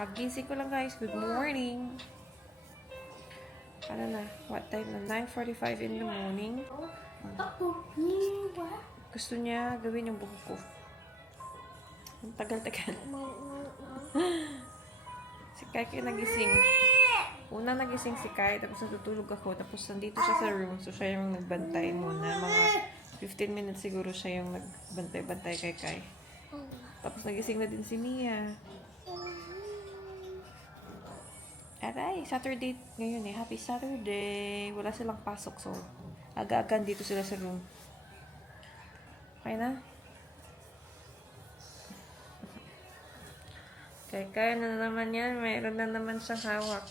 Kagising ko lang guys. Good morning. Ano na? What time na? 9:45 in the morning. Gusto niya gawin yung buhok ko. Ang tagal-tagal. Si Kai nagising. Una nagising si Kai, tapos natutulog ako. Tapos nandito siya sa room. So siya yung nagbantay muna. Mga 15 minutes siguro siya yung nagbantay-bantay kay Kai. Tapos nagising na din si Mia. Aray, Saturday ngayon eh. Happy Saturday. Wala silang pasok, so aga-aga dito sila sa room. Okay na? Kaya na naman yan. Mayroon na naman siyang hawak.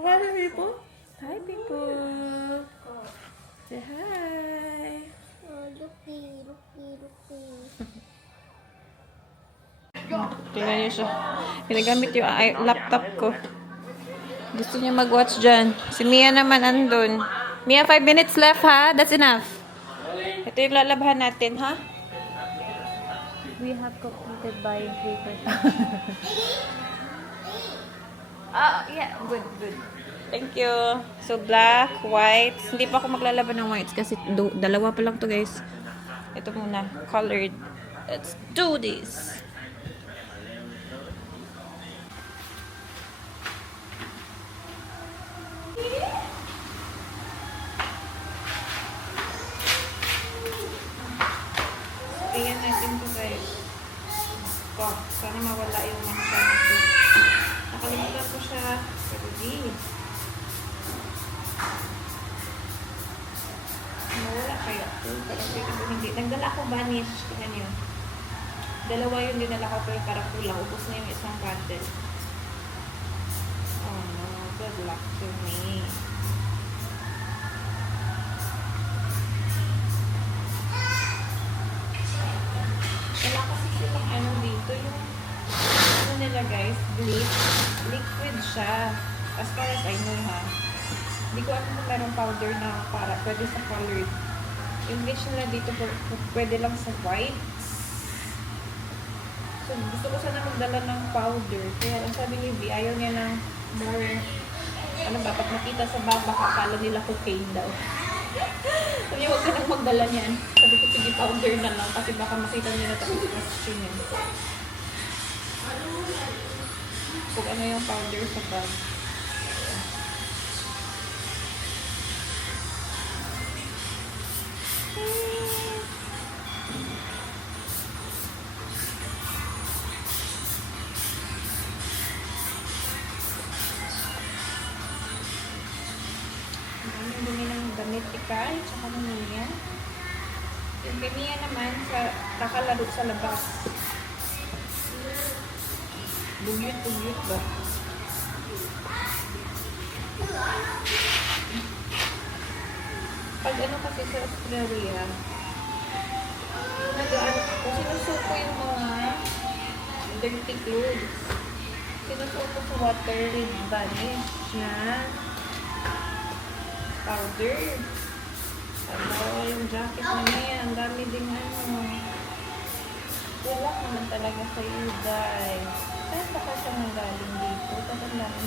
Hello, people. Hi, people. Say hi. Looky. Tingnan niyo siya. Ginagamit yung laptop ko. Gusto niya mag-watch dyan. Si Mia naman andun. Mia, 5 minutes left ha? That's enough. Ito yung lalabhan natin ha? We have completed buying paper. Yeah. Good. Thank you. So, black, white. Hindi pa ako maglalaban ng whites kasi dalawa pa lang to guys. Ito muna. Colored. Let's do this. Ayan natin to guys. Sana mawala yung mga sabi ko. Nakalimutan ko siya. Pero di. Mawala kaya ito. Parang dito hindi. Nagdala ako vanish. Tingnan nyo. Dalawa yung dinala ko pero parang kulang. Ubus na yung isang bundle. Oh no. Good luck to me. Wala kasi silang ano dito. Yung ano nila guys. Bleach. Liquid siya. As far as I know ha. Hindi ko alam kung merong powder na para pwede sa colored. Yung bleach nila dito pwede lang sa white. So gusto ko sana magdala ng powder. Kaya ang sabi ni V, ayaw niya ng more, ano ba, pag nakita sa bag, baka akala nila cocaine daw. Sabi niya, huwag ka nang magdala niyan. Sabi ko, sige, powder na lang. Kasi baka makita nila tapos question yun. Kung ano yung powder sa bag. Yung dumi ng damit ikay, tsaka ng Mia. Yung Mia naman, kakalaro sa labas. Bugyot ba? Pag ano kasi sa Australia, kung sinusuko yung mga dirty clothes, sinusuko sa water with vanish na powder. Ano, yung jacket na niya, ang dami din ano. Wala naman talaga sa iyo, guys. Saan ba ka siya nanggaling dito? Tatandaan.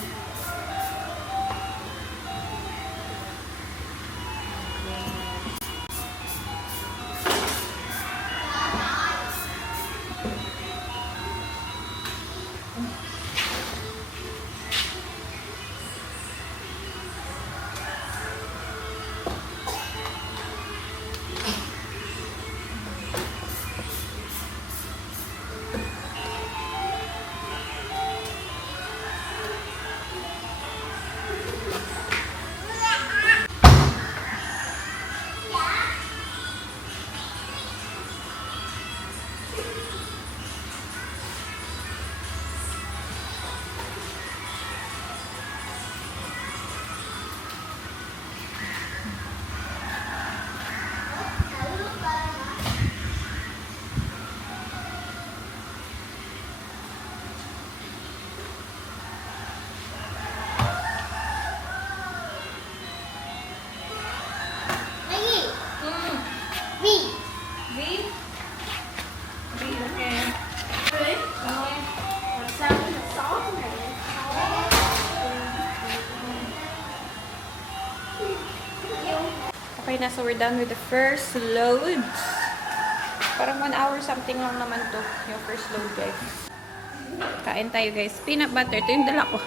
Okay na, so we're done with the first load. Parang 1 hour something lang naman to, yung first load, guys. Kain tayo, guys. Peanut butter. Ito yung dala ko.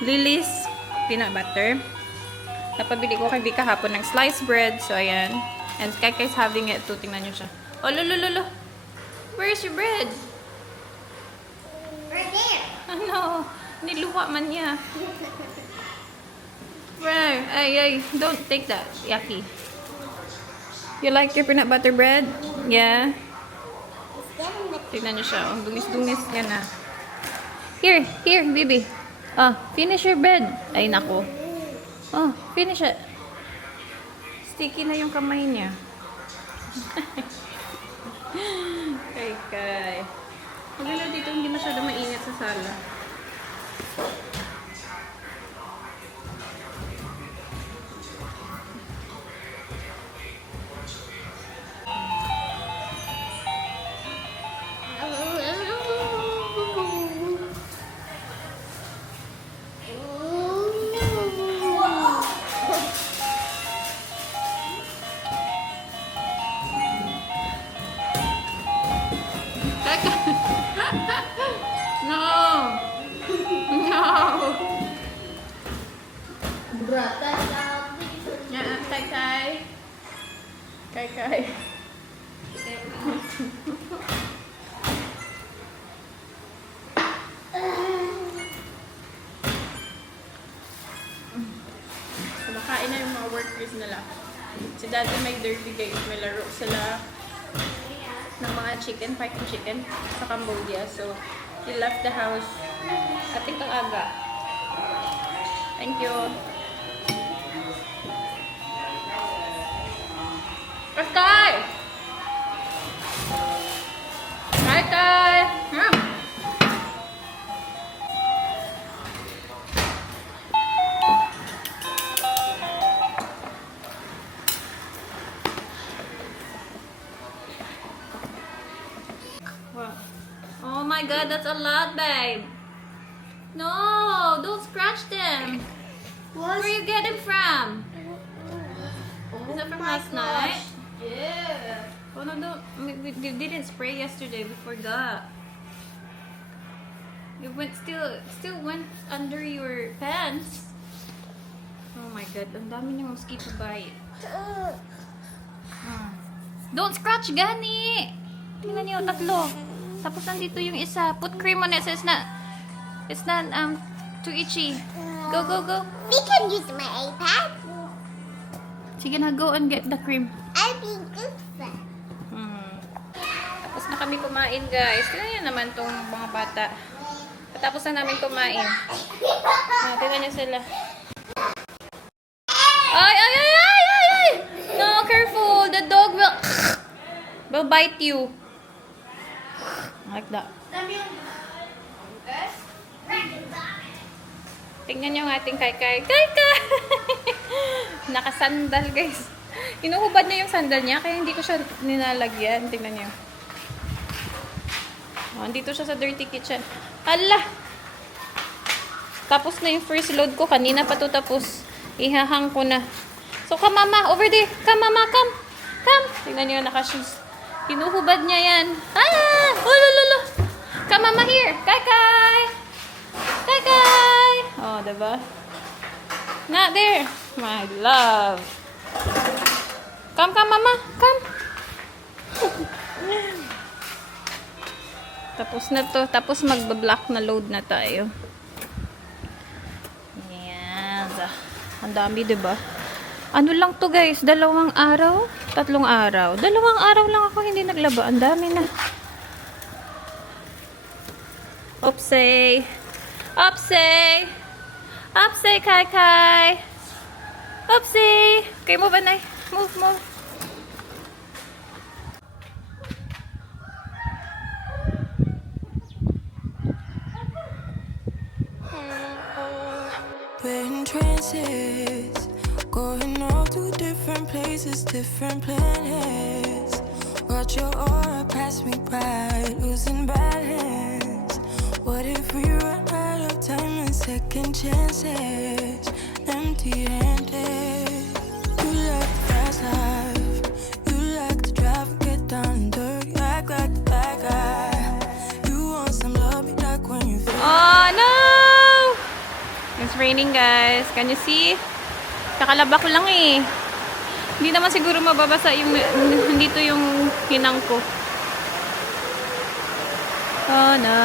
Lily's peanut butter. Napabili ko kay Vika hapon ng sliced bread. So, ayan. And Kaikai's having it too. Tingnan nyo siya. Oh, lolo. Where's your bread? Right there. Ano? Niluwa man niya. Right. Ay. Don't take that. Yucky. You like your peanut butter bread? Yeah. Tignan niyo siya. Oh, dungis-dungis niya na. Here, baby. Oh, finish your bread. Ay, nako. Oh, finish it. Sticky na yung kamay niya. Kay. Maganda dito, hindi masyado mainit sa sala. No! Yeah, Kai. Kumakain na yung mga workers nila. Si Daddy may dirty guys. May laro sila ng mga fighting chicken sa Cambodia. So, he left the house ating aga. Thank you. Kai! Oh my god, that's a lot, babe. No, don't scratch them. Where you get them from? Is that from last night? Yeah. Oh no, don't. We didn't spray yesterday. We forgot. It still went under your pants. Oh my god, ang dami ng mosquito bite. Don't scratch, gani! Tingnan niyo, tatlo. Tapos nandito yung isa. Put cream on it so it's not too itchy. Go. We can use my iPad. Sige na, go and get the cream. I'll be good for that. Tapos na kami kumain, guys. Tingnan niyo naman tong mga bata. Tapos na namin kumain. Tingnan niyo sila. Ay! No, careful. The dog will bite you. Like that. Tingnan niyo ang ating Kai. Nakasandal, guys. Inuhubad na yung sandal niya, kaya hindi ko siya nilalagyan. Tingnan niyo. Oh, andito siya sa dirty kitchen. Ala! Tapos na yung first load ko. Kanina pa to tapos. Ihahang ko na. So, come mama. Over there. Come mama. Come. Tingnan niyo, naka-shoes. Hinuhubad niya yan. Ah! Oh, lolo. Come mama here. Kai. Oh, diba? Not there. My love. Come mama. Come. Tapos na to. Tapos magba-block na load na tayo. Yan. Ang dami, diba? Ano lang to, guys? 2 araw? 3 araw? 2 araw lang ako hindi naglaba. Ang dami na. Opsay, Kai. Opsay. Okay, move, Anay. Move. We're in trances, going all to different places, different planets. Watch your aura pass me by, losing balance. What if we run out of time and second chances, empty-handed? You left fast life. You like to drive and get down and dirty, act like the bad guy. You want some love, you like when you feel. Oh no! It's raining, guys. Can you see? Kakalaba ko lang eh. Hindi naman siguro mababasa yung dito yung hinang ko. Oh no.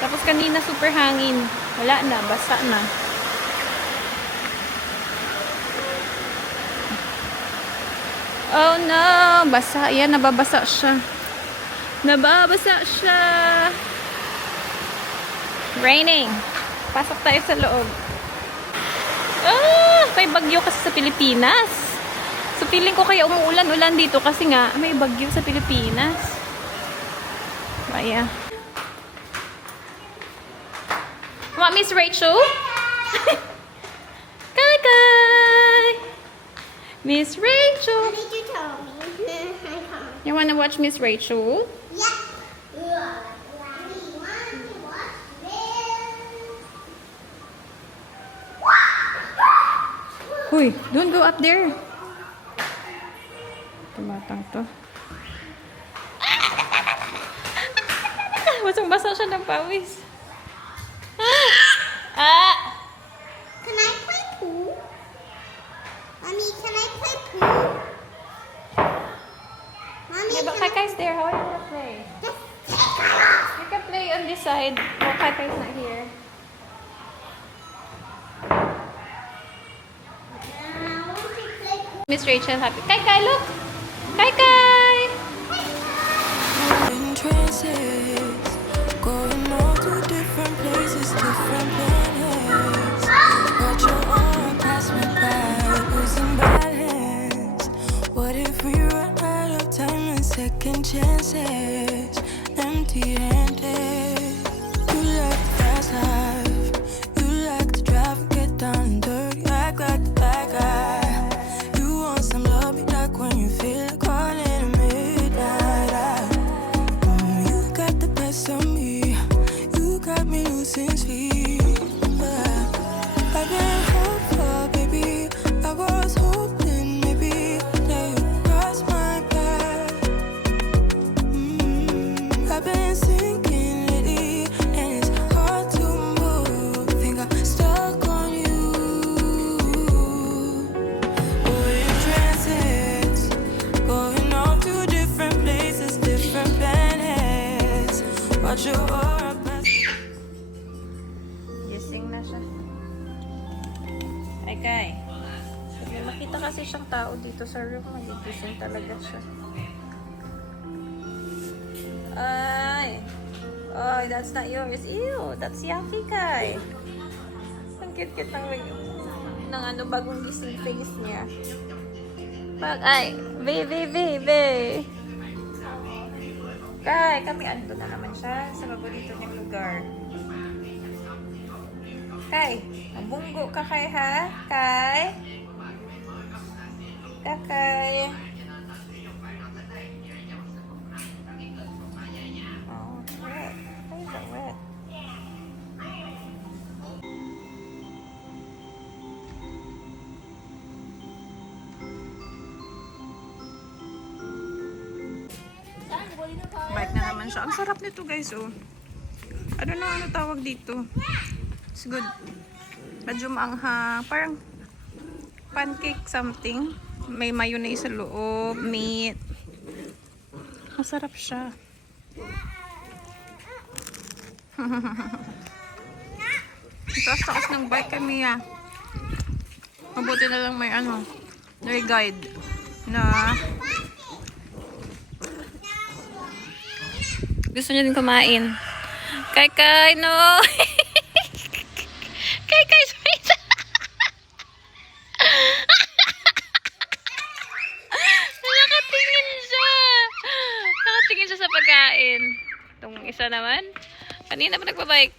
Tapos kanina super hangin. Wala na, basa na. Oh no, basa. Yan, nababasa siya. Nababasa siya. Raining. Pasok tayo sa loob. Ah, may bagyo kasi sa Pilipinas. So feeling ko kaya umuulan-ulan dito kasi nga may bagyo sa Pilipinas. Kaya. Want Miss Rachel? Kay! Miss Rachel. What did you tell me? You wanna watch Miss Rachel? Yeah. Mommy, watch this. Uy, don't go up there. Tumatang to. Basang-basa siya ng pawis. Ah! Can I play pool? Mommy, can I play pool? Mommy, Yeah, but can Kaikai's there. How are you gonna play? You can play on this side. Well, Kaikai's not here. I want to play pool. Miss Rachel, happy. Kaikai, look! Kaikai! In trances, going all to different places, different planets. Watch your aura pass me by, losing bad hands. What if we run out of time and second chances? Empty-handed. You like the fast life. You like to drive and get down and dirty, act like the bad guy. You want some love, you like when you feel like calling at midnight. You got the best of me. You got me losing sleep. I've been hopeful, baby. I was hoping maybe that you'd cross my path. I've been sinking lately, and it's hard to move. Think I'm stuck on you. We're in transits, going all to different places, different planets. Watch your aura pass. Gising na siya. Ay, Kai. May makita kasi siyang tao dito sa room. Magigising talaga siya. Ay. Oh, that's not yours. Ew, that's Yafi, Kai. Ang cute-cute ng ano, bagong gising face niya. Ay, baby. Kai, kami ando na naman siya sa paborito niyang lugar. Kai, mabunggo ka kay ha? Kai? Kakay. Oh, wet. Why is that wet? Bike na naman siya. Ang sarap nito, guys, oh. Ano tawag dito? It's good. Medyo maanghang. Parang pancake something. May mayonnaise sa loob. Meat. Masarap siya. Taas-taas ng bike kami, ah. Mabuti na lang may ano. May guide. Na gusto niya din kumain. Kai, no! Kai, sweet! Nakatingin siya sa pagkain. Itong isa naman. Kanina pa nagbabike.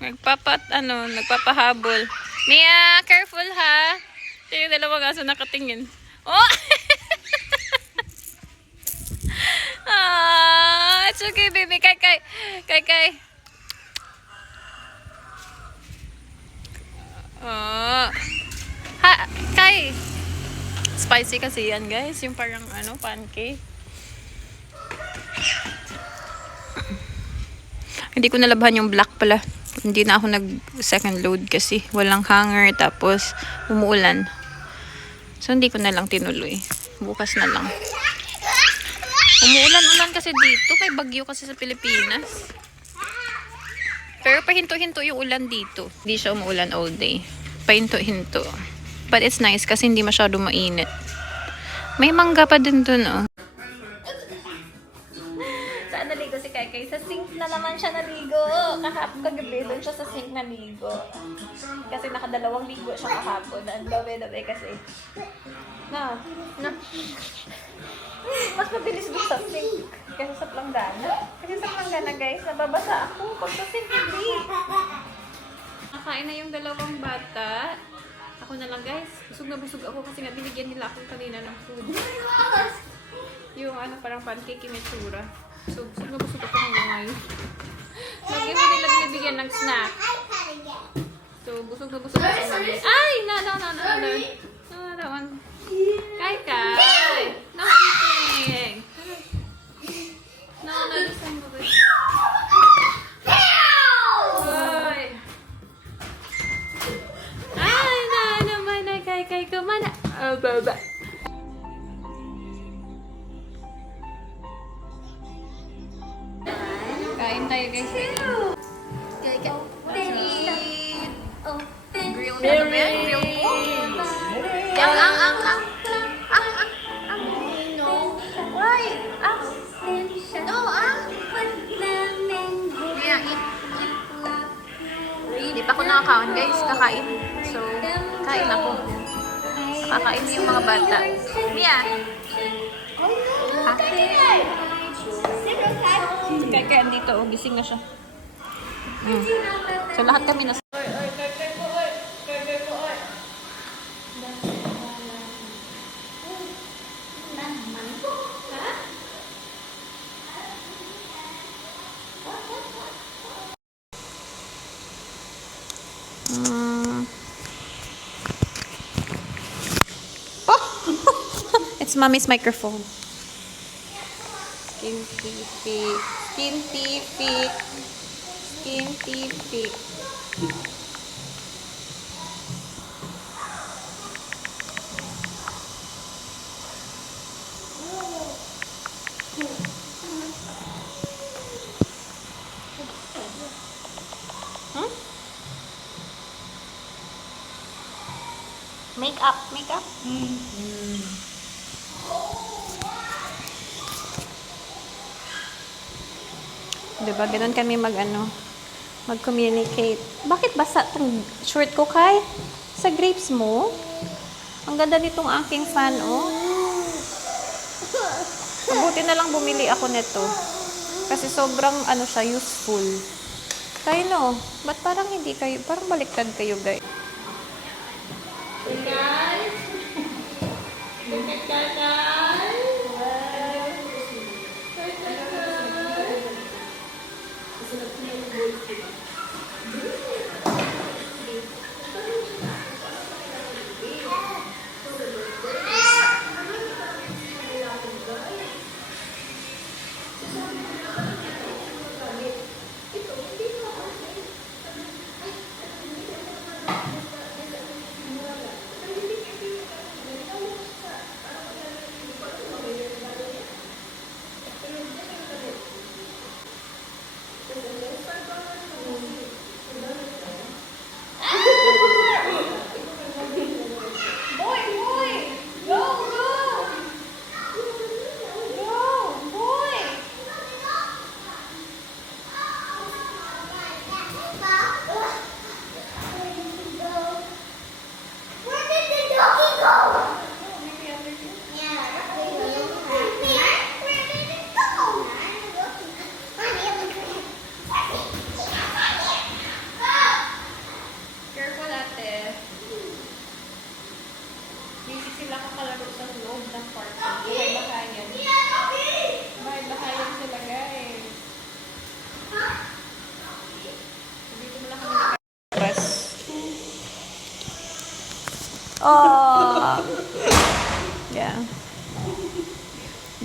Nagpapahabol. Mia, careful ha! Ito yung dalawang aso nakatingin. Oh! Ah, it's okay, baby. Kai. Oh. Kai! Spicy kasi yan, guys. Yung parang, pancake. Hindi ko nalabhan yung black pala. Hindi na ako nag-second load kasi walang hanger, tapos umuulan. So, hindi ko na lang tinuloy. Bukas na lang. Umuulan-ulan kasi dito. May bagyo kasi sa Pilipinas. Pero pahinto-hinto yung ulan dito. Hindi siya umuulan all day. Pahinto-hinto. But it's nice kasi hindi masyado mainit. May mangga pa din dun, oh. Saan naligo si Kaikai? Sa sink na naman siya naligo. Kahapon kagabi doon siya sa sink naligo. Kasi nakadalawang ligo siya kahapon. Ang dabi-dabi kasi. Na. Mas mabilis doon sa sink kaysa sa planggana. Kasi sa planggana, guys, nababasa ako. Pag sa sink, hindi. Nakain na yung dalawang bata. Ako na lang, guys. Busog na busog ako kasi nga binigyan nila ako kanina ng food. Yung parang pancake yung itsura. So, busog na busog ako ngayon. Lagi mo nila binibigyan ng snack. So, busog na busog ako ngayon. Ay! No, that one. Kai! No eating! No, this one. Ay! Na naman na Kai kumana. Baba. Kain tayo, guys. Grilled na ba yan? Grilled pork. Ang. Why? No, Yeah, eat. Hindi pa ako nakakaon, guys. Kakain. So, kain ako. Nakakain yung mga bata. Mia. Kaya andito, gising na siya. So, lahat kami na. It's mommy's microphone. Skin TV. Makeup. Diba, ganun kami mag-communicate. Bakit basa tong short ko, Kai? Sa grapes mo? Ang ganda nitong aking fan, oh. Mabuti na lang bumili ako nito. Kasi sobrang, siya, useful. Kayo, no? Ba't parang hindi kayo, parang baliktad kayo, guys? Hey, guys! Look at that, guys! Oh.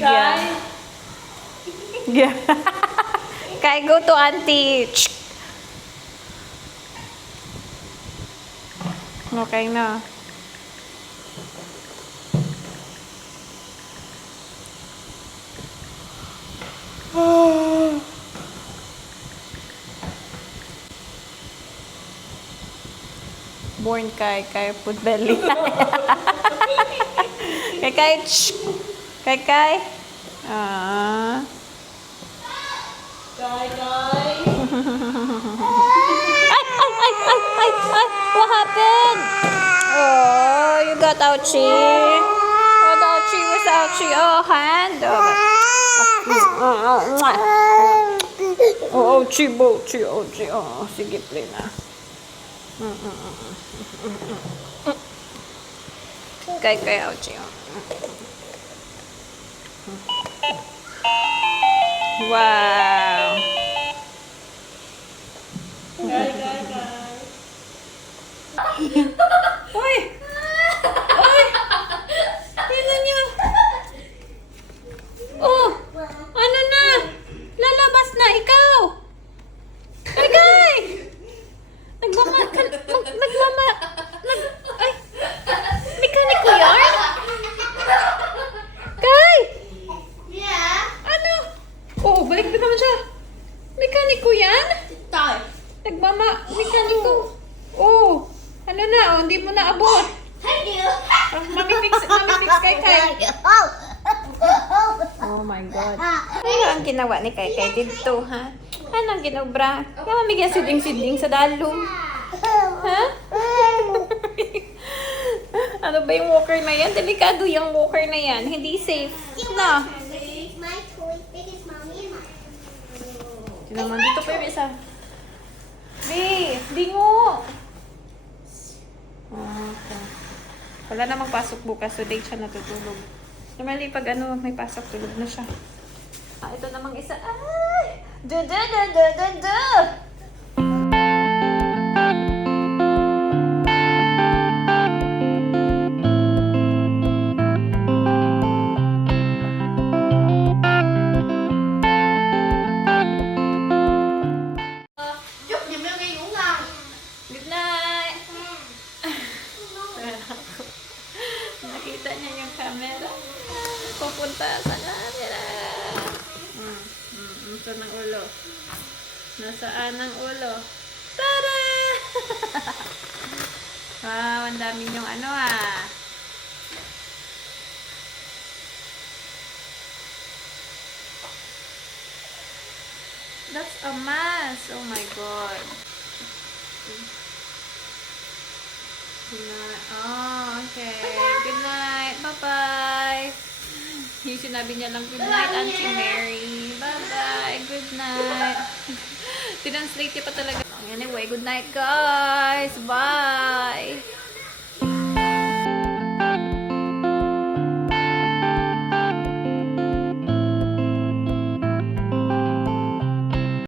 Yeah. Yeah. Kai, go to auntie. Okay na. Born kay food belly. Kay, shh. Kay. Ah. Guy. Ay. What happened? Oh, you got ouchie. What ouchie? Where's the ouchie? Oh, hand. Oh, ouchie. Oh, sige, play na. Kay, ouchie. Oh. Wow. Guy. Uy! Uy! Tingnan niyo! Oh! Ano na? Lalabas na ikaw! Kay! Ay! Mekaniko yarn? Kay! Yeah. Ano? Oh, balik naman siya. Mekaniko yan? Time. Mekaniko. Oh! Ano na? Oh, hindi mo na abot. Hey, you. Mami-fix kay. Oh my God. Ano ang ginawa ni Kay dito, ha? Ano ang ginobra? Kaya mamigyan sidling-sidling sa dalong. Ha? Ano ba yung walker na yan? Delikado yung walker na yan. Hindi safe. Na. This is my toy. This is mommy and mine. Sino naman dito pa yung isa? Be, dingo. Okay. Wala namang pasok bukas, so late siya natutulog. Normally, pag may pasok, tulog na siya. Ito namang isa. Ay! Da! Chúc niềm vui ngủ ngon. Good night! Nakita niya yung camera. Pupunta sa camera. Ito ng ulo. Nasaan ang ulo? Tada! Wow, ang dami yung That's a mask. Oh my God. Good night. Oh, okay. Good night. Bye-bye. Yung sinabi niya lang, good night, Auntie Mary. Bye-bye. Good night. Tinanslate niya pa talaga. Anyway, good night, guys. Bye.